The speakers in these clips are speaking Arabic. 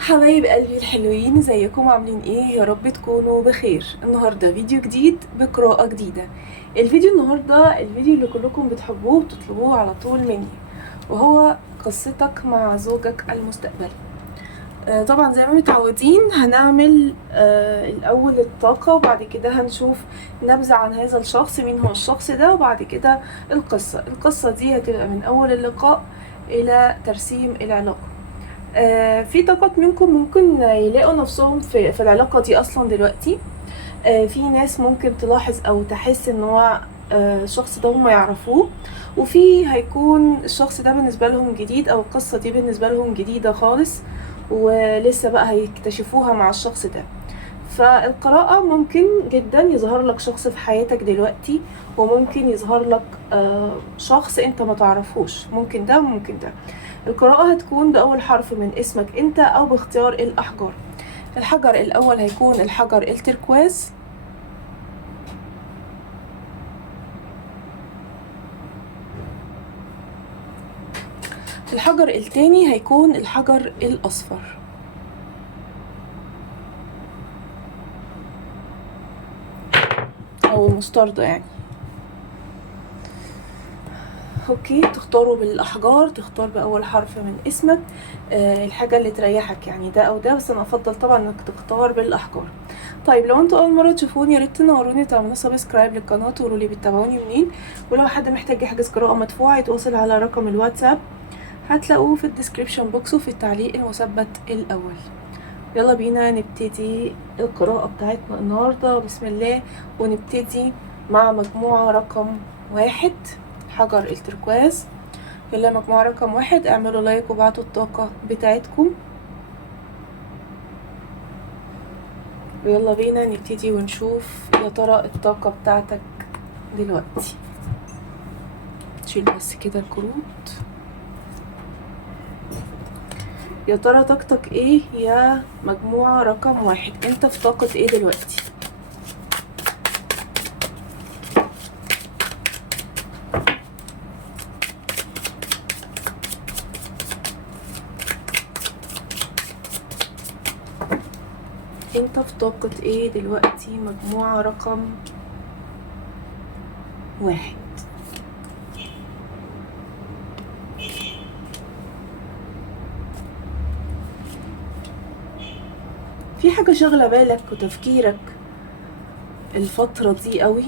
حبايب قلبي الحلوين، ازيكم عاملين ايه؟ يا رب تكونوا بخير. النهارده فيديو جديد بقراءة جديدة. الفيديو اللي كلكم بتحبوه وبتطلبوه على طول مني، وهو قصتك مع زوجك المستقبلي. طبعا زي ما متعودين هنعمل الاول الطاقة، وبعد كده هنشوف نبذة عن هذا الشخص، مين هو الشخص ده، وبعد كده القصة دي هتبقى من اول اللقاء الى ترسيم العلاقة. في طاقات منكم ممكن يلاقوا نفسهم في العلاقة دي أصلا دلوقتي. في ناس ممكن تلاحظ أو تحس إن هو الشخص ده هم يعرفوه، وفي هيكون الشخص ده بالنسبة لهم جديد، أو القصة دي بالنسبة لهم جديدة خالص ولسه بقى هيكتشفوها مع الشخص ده. فالقراءة ممكن جدا يظهر لك شخص في حياتك دلوقتي، وممكن يظهر لك شخص انت ما تعرفوش، ممكن ده وممكن ده. القراءة هتكون بأول حرف من اسمك انت أو باختيار الأحجار. الحجر الأول هيكون الحجر التركواز. الحجر التاني هيكون الحجر الأصفر. أو المستردة يعني. اوكي، تختاروا بالاحجار، تختار باول حرف من اسمك الحاجه اللي تريحك، يعني ده او ده، بس انا افضل طبعا انك تختار بالاحجار. طيب لو انتوا اول مره تشوفوني، يا ريت تنوروني وتعملوا سبسكرايب للقناه وتقولوا لي بتتابعوني منين. ولو حد محتاج يحجز قراءه مدفوعه يتواصل على رقم الواتساب، هتلاقوه في الديسكريبشن بوكس وفي التعليق المثبت الاول. يلا بينا نبتدي القراءه بتاعتنا النهارده بسم الله، ونبتدي مع مجموعه رقم 1، حجر التركواز. يلا مجموعة رقم 1، اعملوا لايك وابعتوا الطاقة بتاعتكم، ويلا بينا نبتدي ونشوف يا ترى الطاقة بتاعتك دلوقتي. نشيل بس كده الكروت. يا ترى طاقتك ايه يا مجموعة رقم 1؟ انت في طاقة ايه دلوقتي؟ انت في طاقة ايه دلوقتي مجموعة رقم 1؟ في حاجة شغلة بالك وتفكيرك الفترة دي قوي؟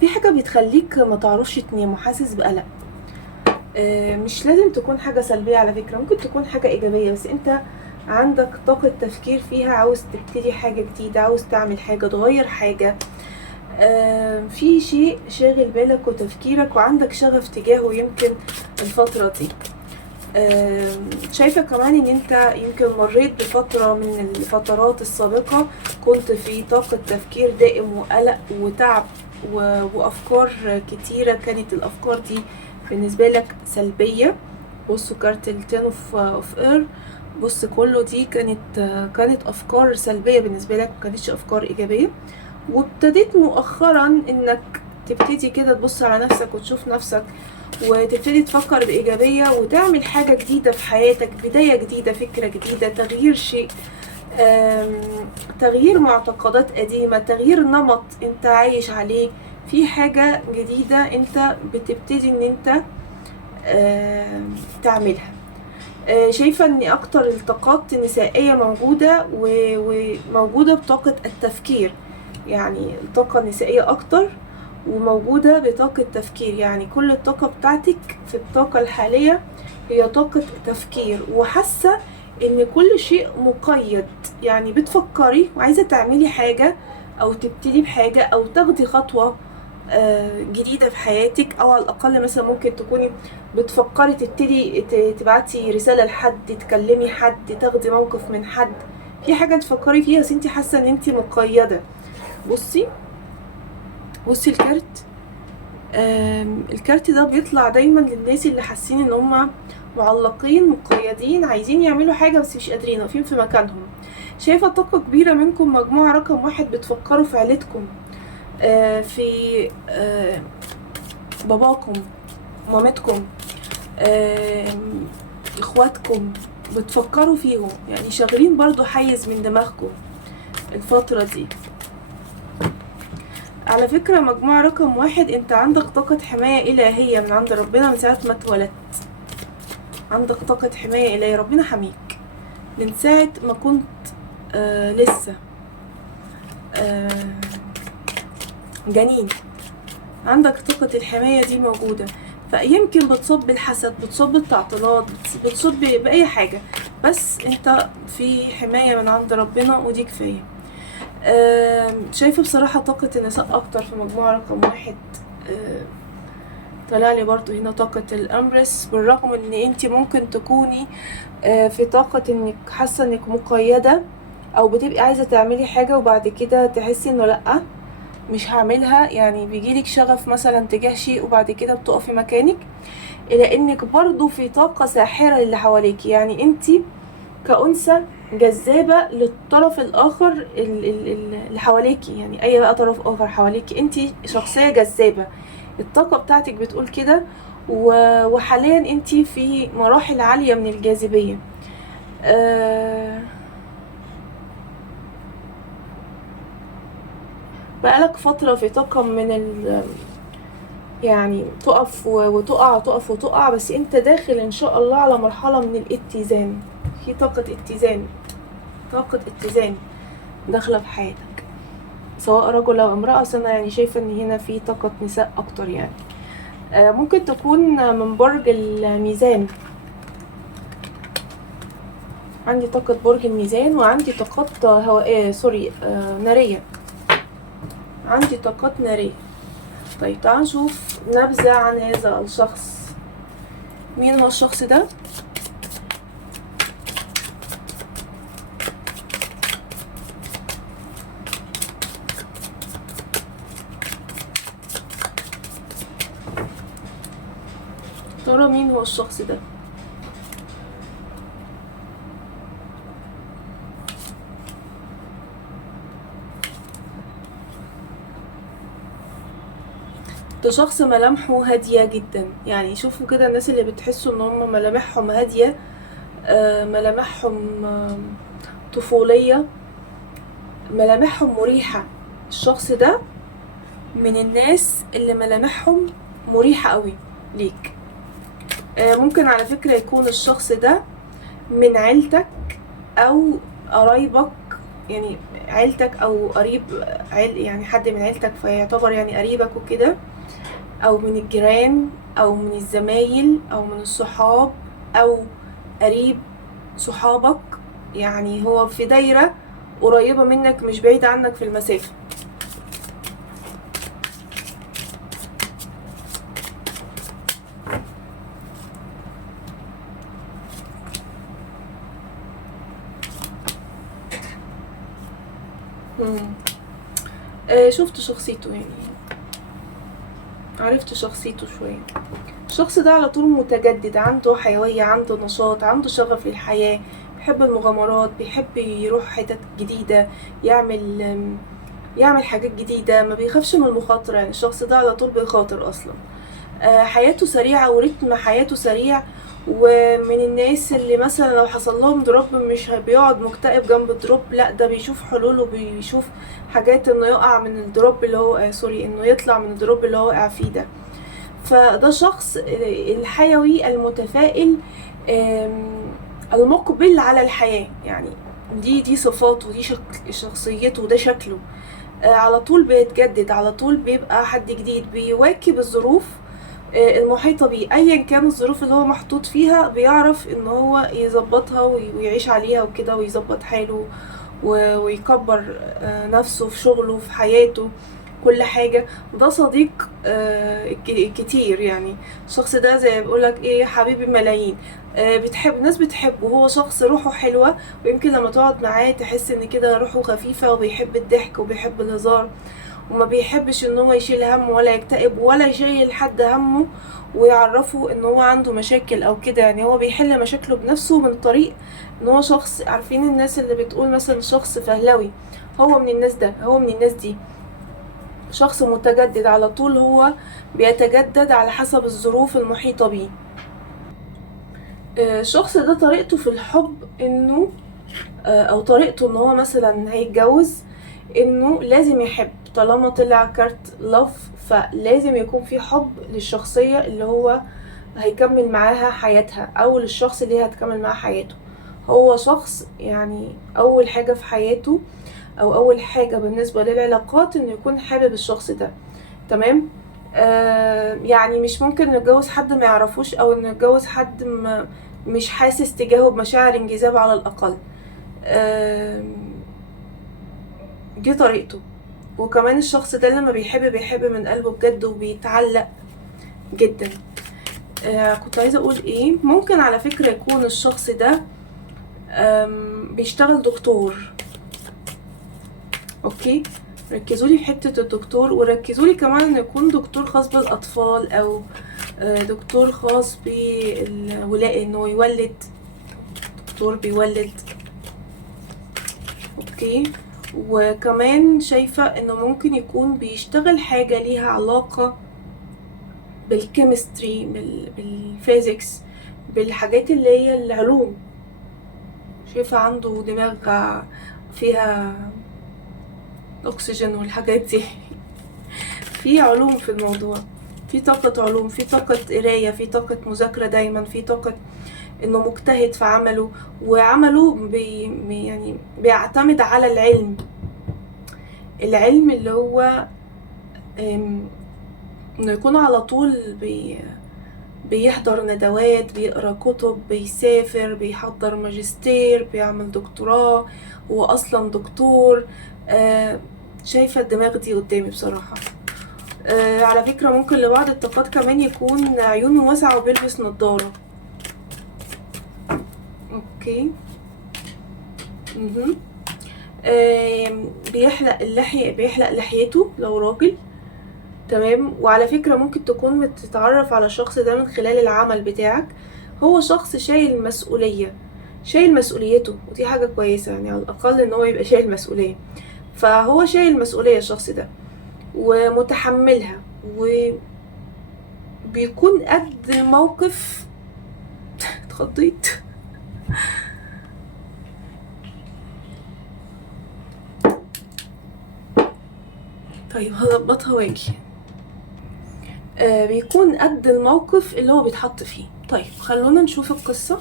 في حاجة بتخليك ما تعرفش تنام وحاسس بقلق. مش لازم تكون حاجة سلبية على فكرة، ممكن تكون حاجة إيجابية، بس أنت عندك طاقة تفكير فيها، عاوز تبتدي حاجة جديدة، عاوز تعمل حاجة، تغير حاجة. في شيء شاغل بالك وتفكيرك وعندك شغف تجاهه يمكن الفترة دي. شايفة كمان ان انت يمكن مريت بفترة من الفترات السابقة كنت في طاقة تفكير دائم وقلق وتعب وافكار كتيرة، كانت الافكار دي بالنسبة لك سلبية. بصوا كارت التين اوف اير، بص كله دي كانت افكار سلبية بالنسبة لك، مكانتش افكار ايجابية. وابتديت مؤخرا انك تبتدي كده تبص على نفسك وتشوف نفسك وتبتدي تفكر بإيجابية وتعمل حاجة جديدة في حياتك، بداية جديدة، فكرة جديدة، تغيير شيء، تغيير معتقدات قديمة، تغيير نمط انت عايش عليه، في حاجة جديدة انت بتبتدي ان انت تعملها. شايفة ان اكتر الطاقات نسائية موجودة وموجودة بطاقة التفكير، يعني الطاقة النسائية اكتر وموجودة بطاقة تفكير، يعني كل الطاقة بتاعتك في الطاقة الحالية هي طاقة تفكير، وحاسة ان كل شيء مقيد، يعني بتفكري وعايزة تعملي حاجة او تبتدي بحاجة او تاخدي خطوة جديدة في حياتك، او على الاقل مثلا ممكن تكوني بتفكري تبتدي تبعتي رسالة لحد، تكلمي حد، تاخدي موقف من حد، في حاجة تفكري فيها بس انت حاسة ان انت مقيدة. بصي الكارت، الكارت ده بيطلع دايما للناس اللي حاسين ان هم معلقين مقيدين، عايزين يعملوا حاجة بس مش قادرين، واقفين في مكانهم. شايفة طاقة كبيرة منكم مجموعة رقم 1 بتفكروا في عيلتكم، في باباكم، مامتكم، اخواتكم بتفكروا فيهم، يعني شغالين برضو حيز من دماغكم الفترة دي. على فكرة مجموعة رقم 1، انت عندك طاقة حماية إلهية من عند ربنا من ساعة ما اتولدت. عندك طاقة حماية إلهية، ربنا حميك من ساعة ما كنت لسه جنين. عندك طاقة الحماية دي موجودة، فيمكن بتصاب بالحسد، بتصاب بالتعطيلات، بتصاب بأي حاجة، بس انت في حماية من عند ربنا ودي كفاية. شايفة بصراحة طاقة النساء أكتر في مجموعة رقم 1. طلع لي برضو هنا طاقة الأمبرس، بالرغم ان انت ممكن تكوني في طاقة انك حاسة انك مقيدة، او بتبقي عايزة تعملي حاجة وبعد كده تحسي انه لأ مش هعملها، يعني بيجيلك شغف مثلا تجاه شيء وبعد كده بتقفي مكانك، إلى انك برضو في طاقة ساحرة اللي حواليك. يعني انت كأنثى جذابة للطرف الآخر اللي حواليكي، يعني أي بقى طرف آخر حواليكي، انت شخصية جذابة، الطاقة بتاعتك بتقول كده. وحاليا انت في مراحل عالية من الجاذبية. بقالك فترة في طاقة من يعني تقف وتقع، تقف وتقع، بس انت داخل ان شاء الله على مرحلة من الاتزان. في طاقة اتزان، طاقة اتزان داخلة في حياتك، سواء رجل او امرأة. بس انا يعني شايفة ان هنا في طاقة نساء اكتر يعني. ممكن تكون من برج الميزان. عندي طاقة برج الميزان وعندي طاقات هوائية، سوري نارية. عندي طاقات نارية. طيب تعالوا نشوف نبذة عن هذا الشخص. مين هو الشخص ده؟ ترى مين هو الشخص ده؟ ده شخص ملامحه هادية جدا، يعني شوفوا كده الناس اللي بتحسوا ان هم ملامحهم هادية، ملامحهم طفولية، ملامحهم مريحة. الشخص ده من الناس اللي ملامحهم مريحة قوي ليك. ممكن على فكرة يكون الشخص ده من عيلتك او قرايبك، يعني عيلتك او قريب يعني حد من عيلتك فيعتبر يعني قريبك وكده، او من الجيران او من الزمايل او من الصحاب او قريب صحابك، يعني هو في دايرة قريبة منك مش بعيد عنك في المسافة. شفت شخصيته، يعني عرفت شخصيته شوية. الشخص ده على طول متجدد، عنده حيوية، عنده نشاط، عنده شغف للحياة، بيحب المغامرات، بيحب يروح حتت جديدة، يعمل حاجات جديدة، ما بيخافش من المخاطرة. يعني الشخص ده على طول بيخاطر أصلا. حياته سريعة ورتم حياته سريع، ومن الناس اللي مثلا لو حصل لهم دروب مش بيقعد مكتئب جنب الدروب، لا ده بيشوف حلول وبيشوف حاجات انه يقع من الدروب اللي هو انه يطلع من الدروب اللي هو وقع فيه ده. فده شخص الحيوي المتفائل، المقبل على الحياة، يعني دي صفاته، دي شخصيته، ده شكله. على طول بيتجدد، على طول بيبقى حد جديد، بيواكب الظروف المحيطة بيه، ايا كان الظروف اللي هو محطوط فيها بيعرف ان هو يظبطها ويعيش عليها وكده ويظبط حاله ويكبر نفسه في شغله في حياته كل حاجة. ده صديق كتير، يعني الشخص ده زي ما بيقولك ايه، حبيب الملايين. بتحب الناس، بتحبه، هو شخص روحه حلوة، ويمكن لما تقعد معاه تحس ان كده روحه خفيفة وبيحب الضحك وبيحب الهزار، وما بيحبش ان هو يشيل هم ولا يكتئب ولا يشيل حد همه ويعرفه ان هو عنده مشاكل او كده. يعني هو بيحل مشاكله بنفسه من طريق ان هو شخص، عارفين الناس اللي بتقول مثلا شخص فهلوي، هو من الناس ده، هو من الناس دي. شخص متجدد على طول، هو بيتجدد على حسب الظروف المحيطة بيه. الشخص ده طريقته في الحب انه او طريقته ان هو مثلا هيتجوز، انه لازم يحب. طالما طلع كارت لاف فلازم يكون في حب للشخصية اللي هو هيكمل معاها حياتها، او للشخص اللي هي هتكمل معاه حياته. هو شخص يعني اول حاجة في حياته او اول حاجة بالنسبة للعلاقات انه يكون حابب الشخص ده. تمام. يعني مش ممكن نتجوز حد ما يعرفوش، او نتجوز حد مش حاسس تجاهه بمشاعر انجذاب على الاقل. دي طريقته. وكمان الشخص ده لما بيحب من قلبه بجد وبيتعلق جدا. كنت عايزة اقول ايه، ممكن على فكرة يكون الشخص ده بيشتغل دكتور. اوكي، ركزولي في حتة الدكتور، وركزولي كمان انه يكون دكتور خاص بالاطفال، او دكتور خاص بالولاء، انه يولد، دكتور بيولد. اوكي. وكمان شايفة انه ممكن يكون بيشتغل حاجة ليها علاقة بالكيمستري، بالفيزيكس، بالحاجات اللي هي العلوم. شايفة عنده دماغ فيها اكسجين والحاجات دي. في علوم في الموضوع، في طاقة علوم، في طاقة قراية، في طاقة مذاكرة دايما، في طاقة انه مجتهد في عمله، وعمله يعني بيعتمد على العلم اللي هو انه يكون على طول بيحضر ندوات، بيقرا كتب، بيسافر، بيحضر ماجستير، بيعمل دكتوراه، هو اصلا دكتور. شايفة الدماغ دي قدامي بصراحة. على فكرة ممكن لبعض الطاقات كمان يكون عيونه واسعة وبيلبس نظارة. اوكي. بيحلق اللحية، بيحلق لحيته لو راجل. تمام. وعلى فكرة ممكن تكون بتتعرف على الشخص ده من خلال العمل بتاعك. هو شخص شايل مسؤولية، شايل مسؤوليته، ودي حاجة كويسة يعني، على الأقل ان هو يبقى شايل مسؤولية. فهو شايل مسؤولية الشخص ده ومتحملها، وبيكون قد الموقف. اتخضيت. طيب هظبطها واجي. بيكون قد الموقف اللي هو بيتحط فيه. طيب خلونا نشوف القصة.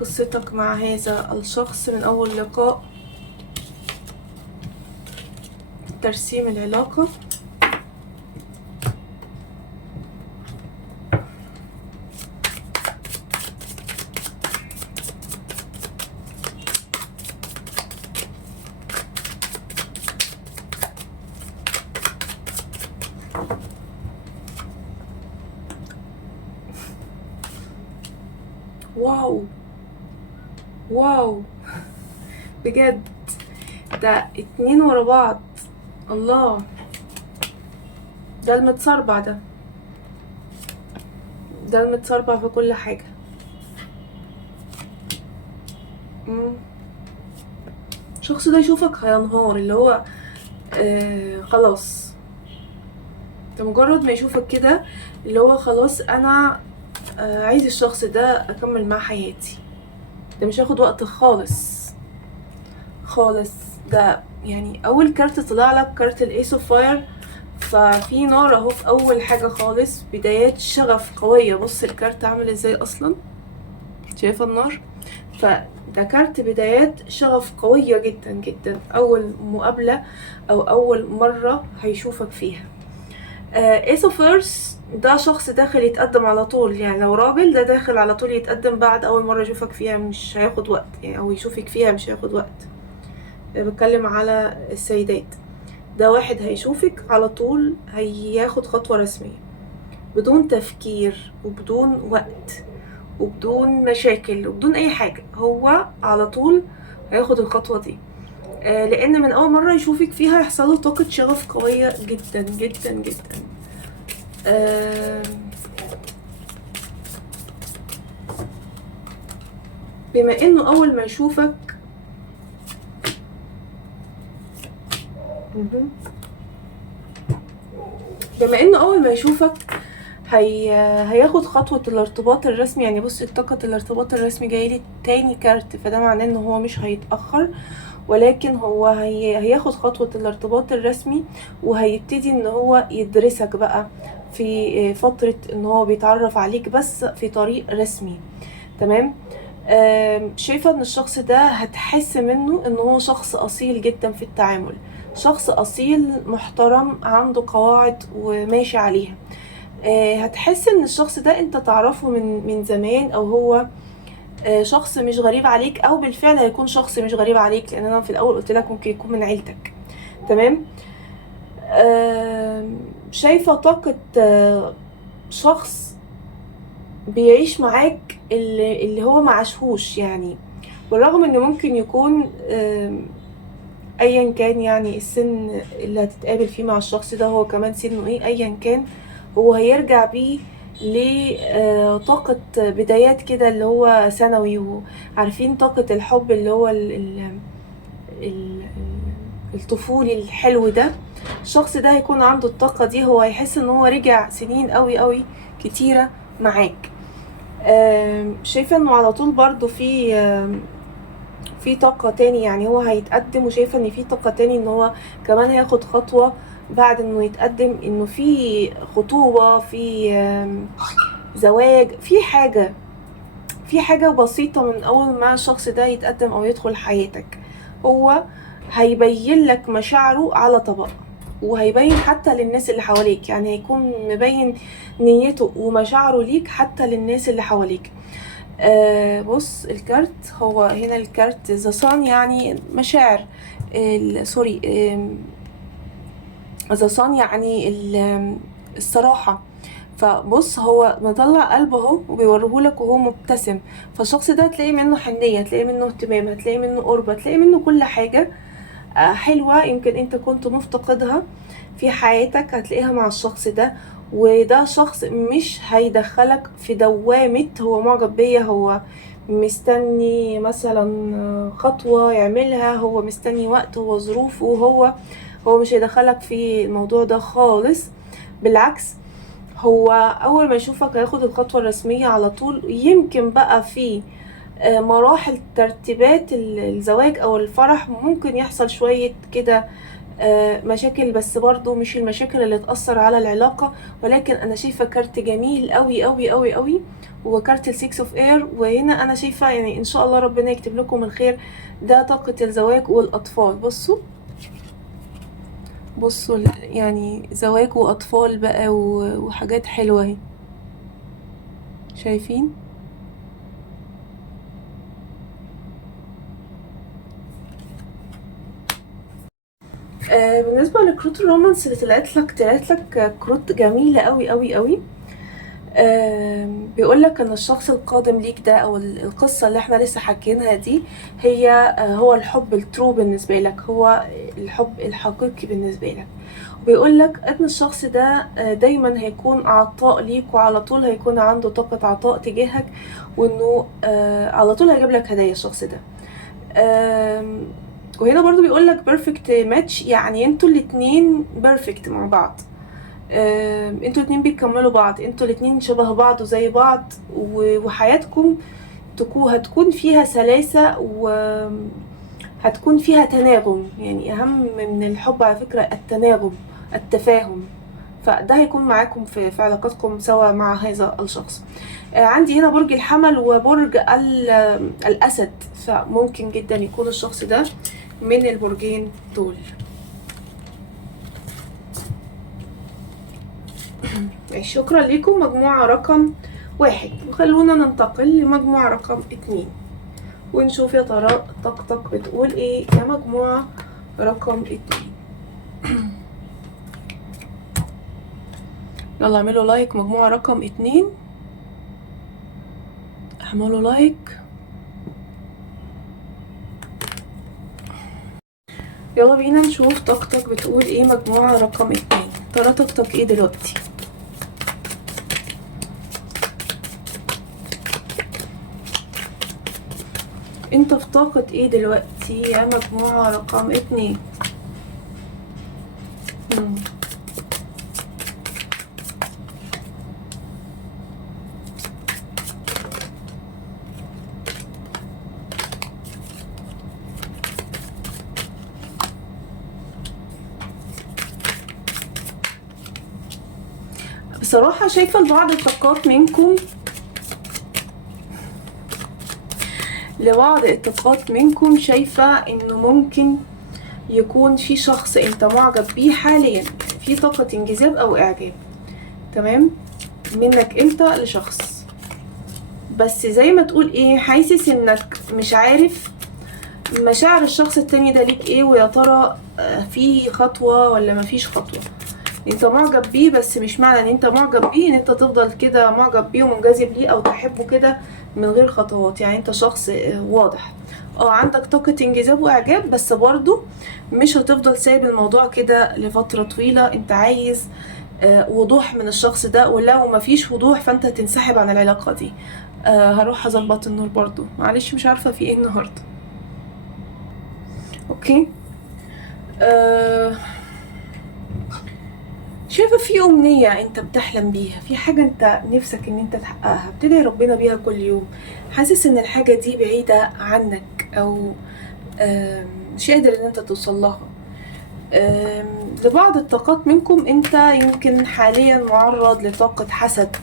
قصتك مع هذا الشخص من أول لقاء، ترسيم العلاقة. واو واو، بجد ده 2 ورا بعض. الله، ده المتصربع، ده المتصربع في كل حاجة. الشخص ده يشوفك هينهار، اللي هو خلاص. انت مجرد ما يشوفك كده اللي هو خلاص، انا عايز الشخص ده اكمل معاه حياتي. ده مش هياخد وقت خالص خالص. ده يعني اول كارت طلع لك كارت الايس اوف فاير، ففي نار اهو في اول حاجة خالص، بدايات شغف قوية. بص الكارت عامل ازاي اصلا، شايفة النار؟ فده كارت بدايات شغف قوية جدا جدا، اول مقابلة او اول مرة هيشوفك فيها. ايس اوف ايرث ده شخص داخل يتقدم على طول، يعني لو راجل ده داخل على طول يتقدم بعد اول مرة يشوفك فيها، مش هياخد وقت يعني، او يشوفك فيها مش هياخد وقت. بتكلم على السيدات. ده واحد هيشوفك على طول، هياخد خطوة رسمية بدون تفكير وبدون وقت وبدون مشاكل وبدون اي حاجة، هو على طول هياخد الخطوة دي. لان من اول مرة يشوفك فيها يحصله طاقة شغف قوية جدا جدا جدا. بما انه اول ما يشوفك هياخد خطوة الارتباط الرسمي. يعني بصي طاقة الارتباط الرسمي جايلي تاني كارت، فده معناه ان هو مش هيتأخر، ولكن هو هياخد خطوة الارتباط الرسمي، وهيبتدي ان هو يدرسك بقى في فترة ان هو بيتعرف عليك بس في طريق رسمي. تمام. شايفة ان الشخص ده هتحس منه ان هو شخص اصيل جدا في التعامل، شخص اصيل محترم عنده قواعد وماشي عليها. هتحس ان الشخص ده انت تعرفه من زمان، او هو شخص مش غريب عليك، او بالفعل هيكون شخص مش غريب عليك، لان انا في الاول قلت لك ممكن يكون من عيلتك. تمام. شايفة طاقة شخص بيعيش معاك اللي هو معاشهوش، يعني بالرغم ان ممكن يكون ايا كان يعني السن اللي هتتقابل فيه مع الشخص ده هو كمان سنه ايه، ايا كان هو هيرجع بيه لطاقة بدايات كده اللي هو ثانوي، وعارفين طاقة الحب اللي هو ال الطفولي الحلو ده. الشخص ده هيكون عنده الطاقة دي، هو هيحس ان هو رجع سنين قوي قوي كتيرة معاك. شايفة انه على طول برضو في طاقة تاني، يعني هو هيتقدم، وشايفة ان في طاقة تاني ان هو كمان هياخد خطوة بعد انه يتقدم، انه في خطوبة، في زواج، في حاجة بسيطة من اول ما الشخص ده يتقدم او يدخل حياتك. هو هيبين لك مشاعره على طبق، وهيبين حتى للناس اللي حواليك، يعني هيكون مبين نيته ومشاعره ليك حتى للناس اللي حواليك. بص الكارت، هو هنا الكارت ذا صن، يعني مشاعر، سوري، ذا صن يعني الصراحة. فبص هو مطلع قلبه اهو وبيوريهولك وهو مبتسم، فالشخص ده هتلاقي منه حنية، هتلاقي منه اهتمام، هتلاقي منه قرب، هتلاقي منه كل حاجة حلوة يمكن انت كنت مفتقدها في حياتك، هتلاقيها مع الشخص ده. وده شخص مش هيدخلك في دوامة هو معجب بيا، هو مستني مثلا خطوة يعملها، هو مستني وقت، هو ظروفه، هو مش هيدخلك في الموضوع ده خالص. بالعكس، هو اول ما يشوفك هياخد الخطوة الرسمية على طول. يمكن بقى في مراحل ترتيبات الزواج او الفرح ممكن يحصل شوية كده مشاكل، بس برضو مش المشاكل اللي تأثر على العلاقة. ولكن انا شايفة كارت جميل قوي قوي قوي قوي، هو كارت السيكس اوف اير. وهنا انا شايفة يعني ان شاء الله ربنا يكتب لكم الخير، ده طاقة الزواج والاطفال. بصوا يعني زواج واطفال بقى وحاجات حلوة اهي، شايفين؟ بالنسبة لكروت الرومانس اللي طلعت لك كروت جميلة قوي قوي قوي. بيقولك ان الشخص القادم ليك ده، او القصة اللي احنا لسه حكيناها دي، هي هو الحب الترو بالنسبة لك، هو الحب الحقيقي بالنسبة لك. وبيقولك ان الشخص ده دايما هيكون عطاء ليك، وعلى طول هيكون عنده طاقة عطاء تجاهك، وانه على طول هيجيب لك هدايا الشخص ده. وهنا برضو بيقولك بيرفكت ماتش، يعني انتوا الاتنين بيرفكت مع بعض. انتوا الاتنين بيكملوا بعض، انتوا الاتنين شبه بعض وزي بعض، وحياتكم هتكون فيها سلاسة، وهتكون فيها تناغم. يعني اهم من الحب على فكرة التناغم، التفاهم. فده هيكون معاكم في علاقتكم سوا مع هذا الشخص. عندي هنا برج الحمل وبرج الأسد، فممكن جدا يكون الشخص ده من البرجين دول. شكرا لكم مجموعة رقم 1، وخلونا ننتقل لمجموعة رقم 2 ونشوف يا ترى طاقتك بتقول ايه يا مجموعة رقم 2. يلا اعملوا لايك مجموعة رقم 2، اعملوا لايك. يلا بينا نشوف طاقتك بتقول ايه مجموعة رقم 2. ترى طاقتك ايه دلوقتي؟ انت في طاقة ايه دلوقتي يا مجموعة رقم 2؟ الصراحة شايفة لبعض الطاقات منكم، شايفة انه ممكن يكون في شخص انت معجب بيه حاليا، في طاقة انجذاب او اعجاب، تمام، منك انت لشخص، بس زي ما تقول ايه، حاسس انك مش عارف مشاعر الشخص التاني ده ليك ايه، ويا ترى في خطوة ولا مفيش خطوة. انت معجب بيه، بس مش معنى ان انت معجب بيه ان انت تفضل كده معجب بيه ومنجذب ليه او تحبه كده من غير خطوات. يعني انت شخص واضح، عندك طاقة انجذاب واعجاب، بس برضو مش هتفضل سايب الموضوع كده لفترة طويلة. انت عايز وضوح من الشخص ده، ولو مفيش وضوح فانت هتنسحب عن العلاقة دي. هروح اظبط النور برضو، معلش مش عارفة في ايه النهاردة. اوكي. شايفة في أمنية أنت بتحلم بيها، في حاجة أنت نفسك إن أنت تحققها، بتدعي ربنا بيها كل يوم، حاسس إن الحاجة دي بعيدة عنك أو مش قادر إن أنت توصل لها. لبعض الطاقات منكم أنت يمكن حاليا معرض لطاقة حسد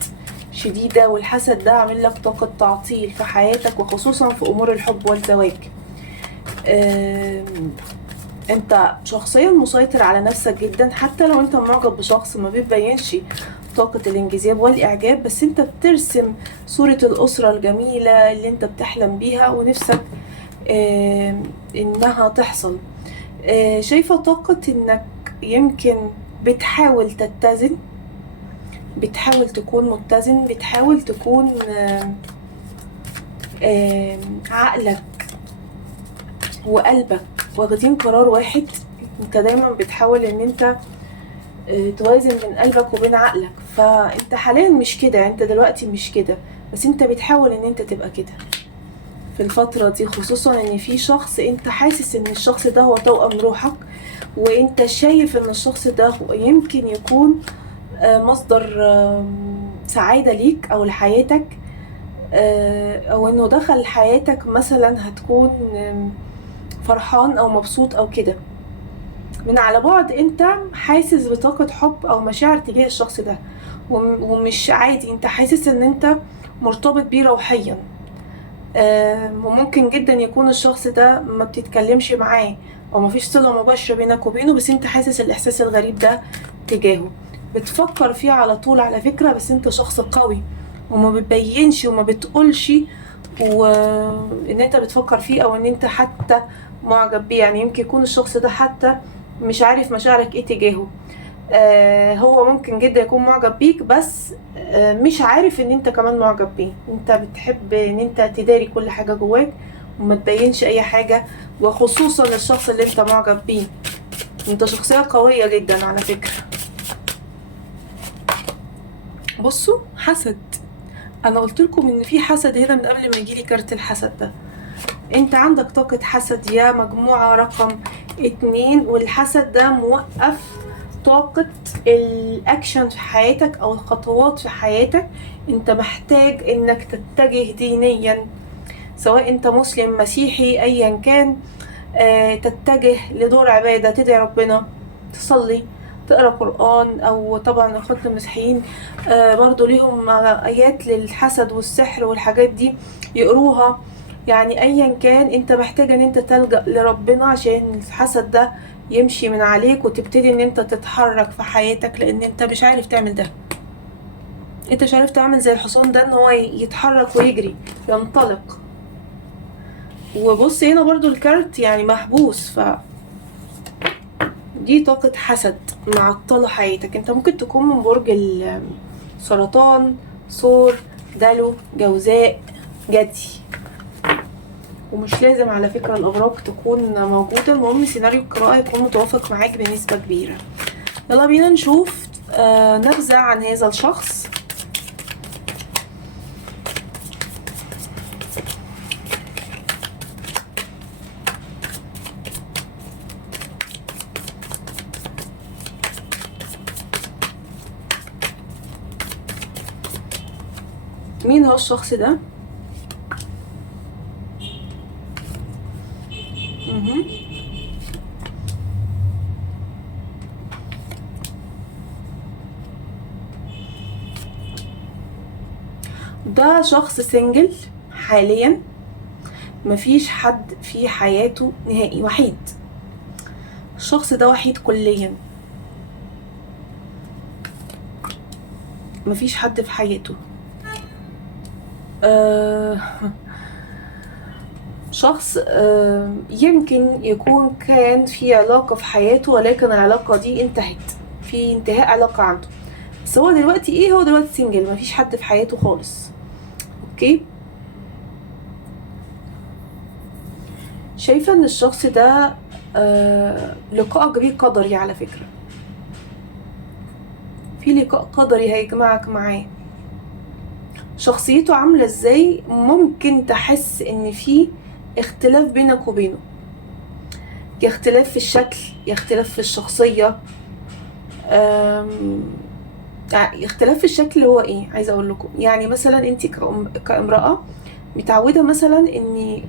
شديدة، والحسد ده عامل لك طاقة تعطيل في حياتك، وخصوصا في أمور الحب والزواج. انت شخصيا مسيطر على نفسك جدا، حتى لو انت معجب بشخص ما بيبينش طاقة الانجذاب والاعجاب، بس انت بترسم صورة الاسرة الجميلة اللي انت بتحلم بيها ونفسك انها تحصل. شايفة طاقة انك يمكن بتحاول تتزن، بتحاول تكون متزن، بتحاول تكون عقلك وقلبك واخدين قرار واحد. انت دايما بتحاول ان انت توازن بين قلبك وبين عقلك، فانت حاليا مش كده، يعني انت دلوقتي مش كده، بس انت بتحاول ان انت تبقى كده في الفترة دي، خصوصا ان في شخص انت حاسس ان الشخص ده هو توأم روحك، وانت شايف ان الشخص ده هو يمكن يكون مصدر سعادة ليك او لحياتك، او انه دخل حياتك مثلا هتكون فرحان او مبسوط او كده. من على بعد انت حاسس بطاقة حب او مشاعر تجاه الشخص ده، ومش عادي، انت حاسس ان انت مرتبط بيه روحيا. وممكن جدا يكون الشخص ده ما بتتكلمش معاه او ما فيش صلة مباشرة بينك وبينه، بس انت حاسس الاحساس الغريب ده تجاهه، بتفكر فيه على طول على فكرة. بس انت شخص قوي وما بتبينش وما بتقولش وان انت بتفكر فيه او ان انت حتى معجب بيه. يعني يمكن يكون الشخص ده حتى مش عارف مشاعرك ايه تجاهه. هو ممكن جدا يكون معجب بيك، بس مش عارف ان انت كمان معجب بيه. انت بتحب ان انت تداري كل حاجة جواك وما تبينش اي حاجة، وخصوصا الشخص اللي انت معجب بيه. انت شخصية قوية جدا على فكرة. بصوا، حسد، انا قلت لكم ان في حسد هنا من قبل ما يجيلي كارت الحسد ده. انت عندك طاقة حسد يا مجموعة رقم 2، والحسد ده موقف طاقة الاكشن في حياتك او الخطوات في حياتك. انت محتاج انك تتجه دينيا، سواء انت مسلم مسيحي ايا كان، تتجه لدور عبادة، تدعي ربنا، تصلي، تقرأ قرآن، او طبعا اخواتنا المسيحيين برضو ليهم ايات للحسد والسحر والحاجات دي يقروها. يعني ايا كان انت محتاج ان انت تلجأ لربنا عشان الحسد ده يمشي من عليك، وتبتدي ان انت تتحرك في حياتك، لان انت مش عارف تعمل ده. انت مش عارف تعمل زي الحصان ده ان هو يتحرك ويجري ينطلق. وبص هنا برضو الكارت يعني محبوس، دي طاقة حسد معطلة حياتك. انت ممكن تكون من برج السرطان، ثور، دلو، جوزاء، جدي، ومش لازم على فكرة الأبراج تكون موجودة، المهم سيناريو القراءة يكون متوافق معاك بنسبة كبيرة. يلا بينا نشوف نبذة عن هذا الشخص. مين هو الشخص ده؟ ده شخص سنجل حاليا، مفيش حد في حياته نهائي، وحيد. الشخص ده وحيد كليا، مفيش حد في حياته. شخص يمكن يكون كان في علاقة في حياته، ولكن العلاقة دي انتهت، في انتهاء علاقة عنده. بس هو دلوقتي ايه؟ هو دلوقتي سنجل، مفيش حد في حياته خالص. اوكي، شايفة ان الشخص ده لقائك بيه قدري على فكرة، في لقاء قدري هيجمعك معاه. شخصيته عاملة ازاي؟ ممكن تحس ان في اختلاف بينك وبينه، يا اختلاف في الشكل، يا اختلاف في الشخصية. اختلاف في الشكل هو ايه؟ عايزة اقول لكم، يعني مثلا انت كامرأة متعودة مثلا ان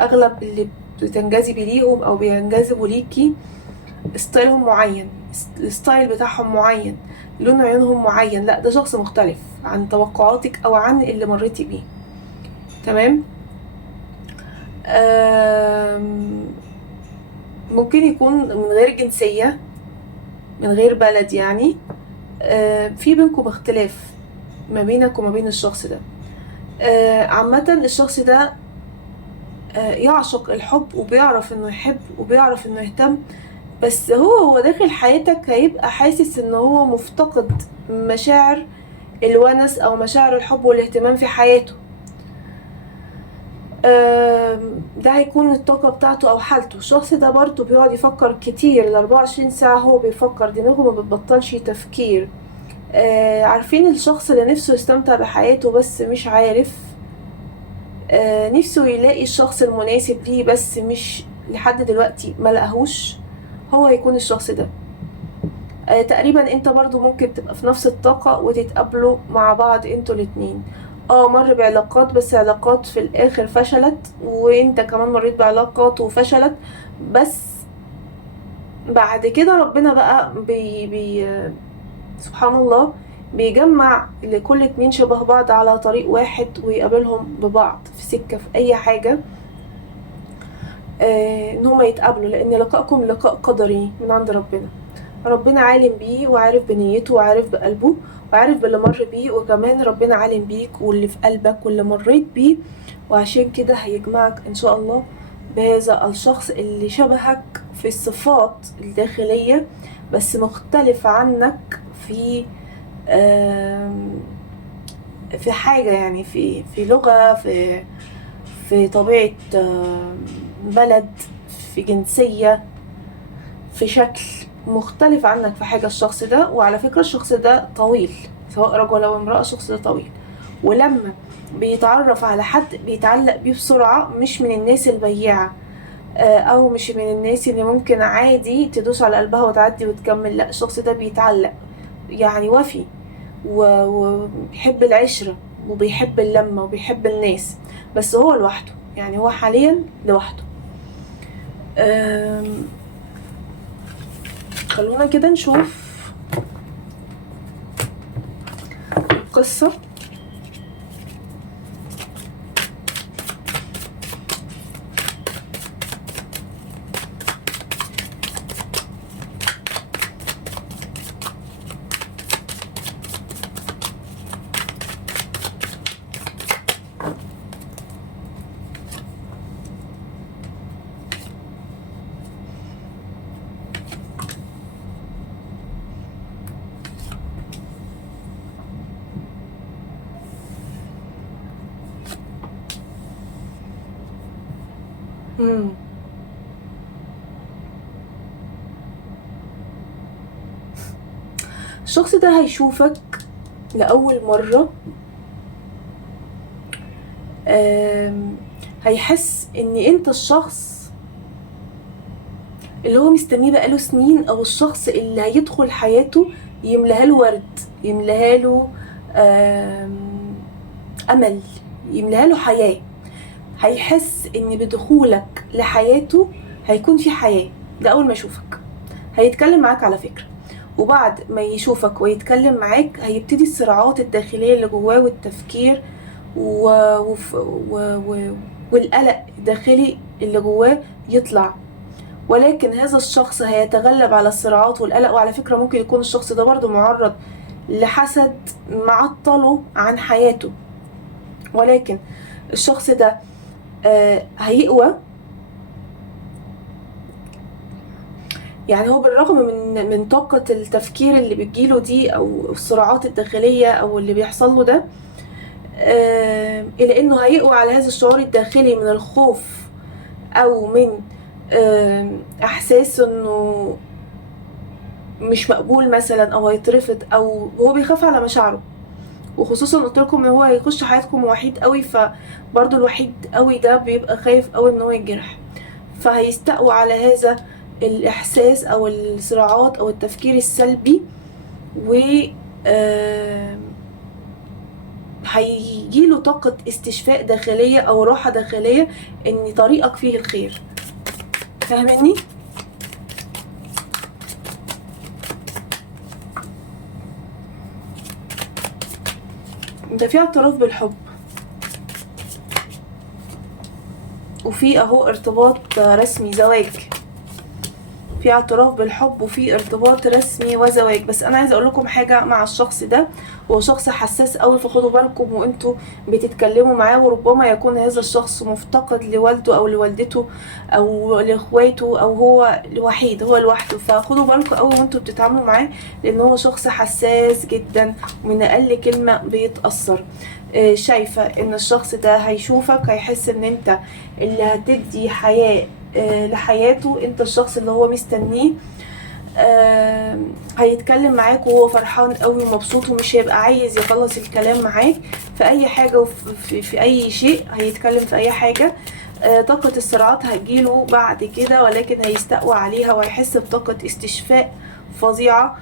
اغلب اللي بتنجذبي ليهم او بينجذبوا ليكي ستايلهم معين، الستايل بتاعهم معين، لون عيونهم معين. لا، ده شخص مختلف عن توقعاتك او عن اللي مريتي بيه. تمام. ممكن يكون من غير جنسية، من غير بلد يعني. في بينكم اختلاف ما بينك وما بين الشخص ده. عامة الشخص ده يعشق الحب، وبيعرف انه يحب، وبيعرف انه يهتم. بس هو داخل حياتك هيبقى حاسس ان هو مفتقد مشاعر الونس او مشاعر الحب والاهتمام في حياته. ده هيكون الطاقة بتاعته او حالته. الشخص ده برضه بيقعد يفكر كتير، 24 ساعة هو بيفكر، دماغه ما بتبطلش تفكير. عارفين الشخص اللي نفسه يستمتع بحياته بس مش عارف، نفسه يلاقي الشخص المناسب ليه بس مش لحد دلوقتي ما لقاهوش، هو هيكون الشخص ده. تقريبا انت برضو ممكن تبقى في نفس الطاقة وتتقابلوا مع بعض انتوا الاتنين. مر بعلاقات، بس علاقات في الاخر فشلت، وانت كمان مريت بعلاقات وفشلت. بس بعد كده ربنا بقى سبحان الله بيجمع لكل اتنين شبه بعض على طريق واحد، ويقابلهم ببعض في سكة، في اي حاجة، ان هما يتقابلوا، لان لقائكم لقاء قدري من عند ربنا. ربنا عالم بيه، وعارف بنيته، وعارف بقلبه، وعارف باللي مر بيه، وكمان ربنا عالم بيك واللي في قلبك واللي مريت بيه. وعشان كده هيجمعك ان شاء الله بهذا الشخص اللي شبهك في الصفات الداخلية، بس مختلف عنك في في حاجة، يعني في لغة، في طبيعة بلد، في جنسية، في شكل، مختلف عنك في حاجة الشخص ده. وعلى فكرة الشخص ده طويل، سواء رجل أو امرأة، الشخص ده طويل، ولما بيتعرف على حد بيتعلق بيه بسرعة، مش من الناس البياعة، أو مش من الناس اللي ممكن عادي تدوس على قلبها وتعدي وتكمل. لا، الشخص ده بيتعلق، يعني وفي، وبيحب العشرة، وبيحب اللمة، وبيحب الناس. بس هو لوحده، يعني هو حاليا لوحده. خلونا كده نشوف القصة. الشخص ده هيشوفك لأول مرة، هيحس ان انت الشخص اللي هو مستنيه بقاله سنين، او الشخص اللي هيدخل حياته يملاها له ورد، يملاها له امل، يملاها له حياة. هيحس ان بدخولك لحياته هيكون في حياة. ده اول ما يشوفك هيتكلم معاك على فكرة، وبعد ما يشوفك ويتكلم معاك هيبتدي الصراعات الداخلية اللي جواه والتفكير والقلق الداخلي اللي جواه يطلع. ولكن هذا الشخص هيتغلب على الصراعات والقلق. وعلى فكرة ممكن يكون الشخص ده برضو معرض لحسد معطله عن حياته، ولكن الشخص ده هيقوى. يعني هو بالرغم من طاقة التفكير اللي بتجيله دي او الصراعات الداخلية او اللي بيحصل له ده، إلى إنه هيقوى على هذا الشعور الداخلي من الخوف أو من إحساس إنه مش مقبول مثلا أو هيترفض، أو هو بيخاف على مشاعره. وخصوصا قلت لكم ان هو هيخش حياتكم وحيد قوي، فبرضه الوحيد قوي ده بيبقى خايف قوي ان هو يتجرح، فهيستقوى على هذا الإحساس أو الصراعات أو التفكير السلبي، و هيجيله طاقة استشفاء داخلية أو راحة داخلية إن طريقك فيه الخير. فاهمني؟ ده في اعتراف بالحب، وفي اهو ارتباط رسمي، زواج. في اعتراف بالحب وفي ارتباط رسمي وزواج. بس انا عايزه اقول لكم حاجه مع الشخص ده، هو شخص حساس قوي، فخدوا بالكم وانتوا بتتكلموا معاه، وربما يكون هذا الشخص مفتقد لوالده او لوالدته او لاخواته، او هو الوحيد، هو لوحده. فخدوا بالكم قوي وانتوا بتتعاملوا معاه، لان هو شخص حساس جدا ومن اقل كلمه بيتاثر. شايفه ان الشخص ده هيشوفك، هيحس ان انت اللي هتدي حياه لحياته، انت الشخص اللي هو مستنيه. هيتكلم معاك وهو فرحان قوي ومبسوط، ومش هيبقى عايز يخلص الكلام معاك في اي حاجة في اي شيء، هيتكلم في اي حاجة. طاقة الصراعات هتجيله بعد كده، ولكن هيستقوى عليها وهيحس بطاقة استشفاء فظيعة.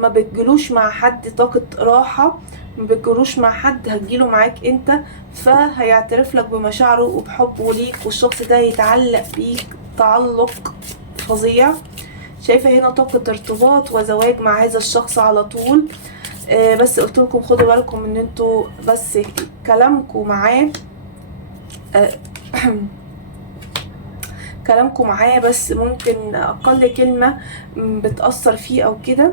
ما بتجلوش مع حد طاقة راحة، ما بتجلوش مع حد، هتجيله معاك انت. فهيعترف لك بمشاعره وبحبه ليك، والشخص ده يتعلق بيك تعلق فظيع. شايفة هنا طاقة ارتباط وزواج مع هذا الشخص على طول. بس قلت لكم خدوا بالكم ان انتوا بس كلامكم معاه كلامكم معاه بس ممكن اقل كلمة بتأثر فيه او كده.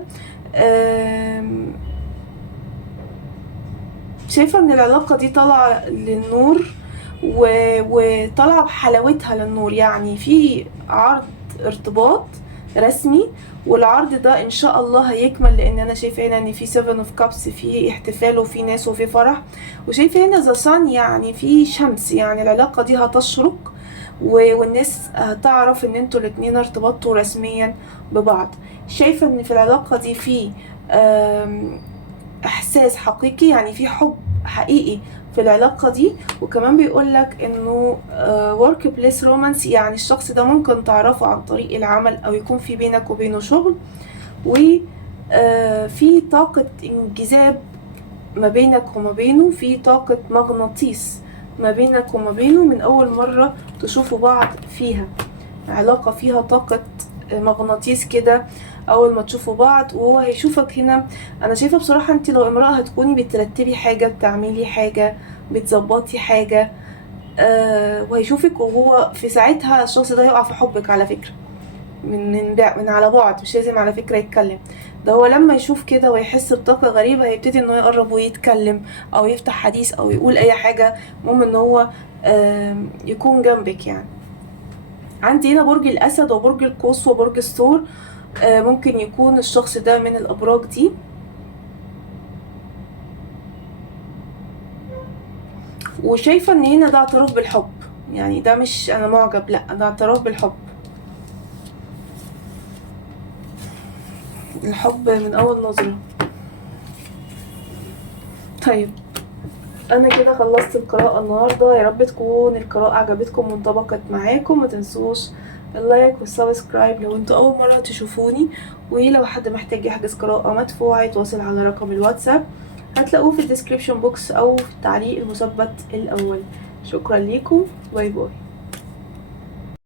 شايفة ان العلاقة دي طالعة للنور، وطالعة بحلاوتها للنور. يعني في عرض ارتباط رسمي، والعرض ده ان شاء الله هيكمل، لان انا شايفه هنا ان في 7 اوف كابس، في احتفال وفي ناس وفي فرح. وشايفه هنا ذا صن، يعني في شمس، يعني العلاقه دي هتشرق، والناس هتعرف ان انتوا الاتنين ارتبطتوا رسميا ببعض. شايفه ان في العلاقه دي في احساس حقيقي، يعني في حب حقيقي في العلاقة دي. وكمان بيقولك انه work place romance، يعني الشخص ده ممكن تعرفه عن طريق العمل، او يكون في بينك وبينه شغل، وفي طاقة انجذاب ما بينك وما بينه، في طاقة مغناطيس ما بينك وما بينه من اول مرة تشوفوا بعض فيها. علاقة فيها طاقة مغناطيس كده اول ما تشوفوا بعض، وهو هيشوفك هنا. انا شايفه بصراحه انت لو امراه هتكوني بترتبي حاجه، بتعملي حاجه، بتظبطي حاجه. وهيشوفك، وهو في ساعتها الشخص ده هيقع في حبك على فكره، من على بعد، مش لازم على فكره يتكلم. ده هو لما يشوف كده ويحس بطاقه غريبه، هيبتدي انه يقرب ويتكلم او يفتح حديث او يقول اي حاجه، المهم ان هو يكون جنبك. يعني عندي هنا برج الاسد وبرج القوس وبرج الثور. ممكن يكون الشخص ده من الابراج دي. وشايفه ان هنا ده اعتراف بالحب، يعني ده مش انا معجب، لا، ده اعتراف بالحب. الحب من اول نظره. طيب انا كده خلصت القراءه النهارده، يا رب تكون القراءه عجبتكم وانطبقت معاكم. ما تنسوش اللايك والسبسكرايب لو انتوا اول مره تشوفوني، ولو حد محتاج يحجز قراءه مدفوعه يتواصل على رقم الواتساب، هتلاقوه في الديسكريبشن بوكس او في التعليق المثبت الاول. شكرا ليكم، باي باي.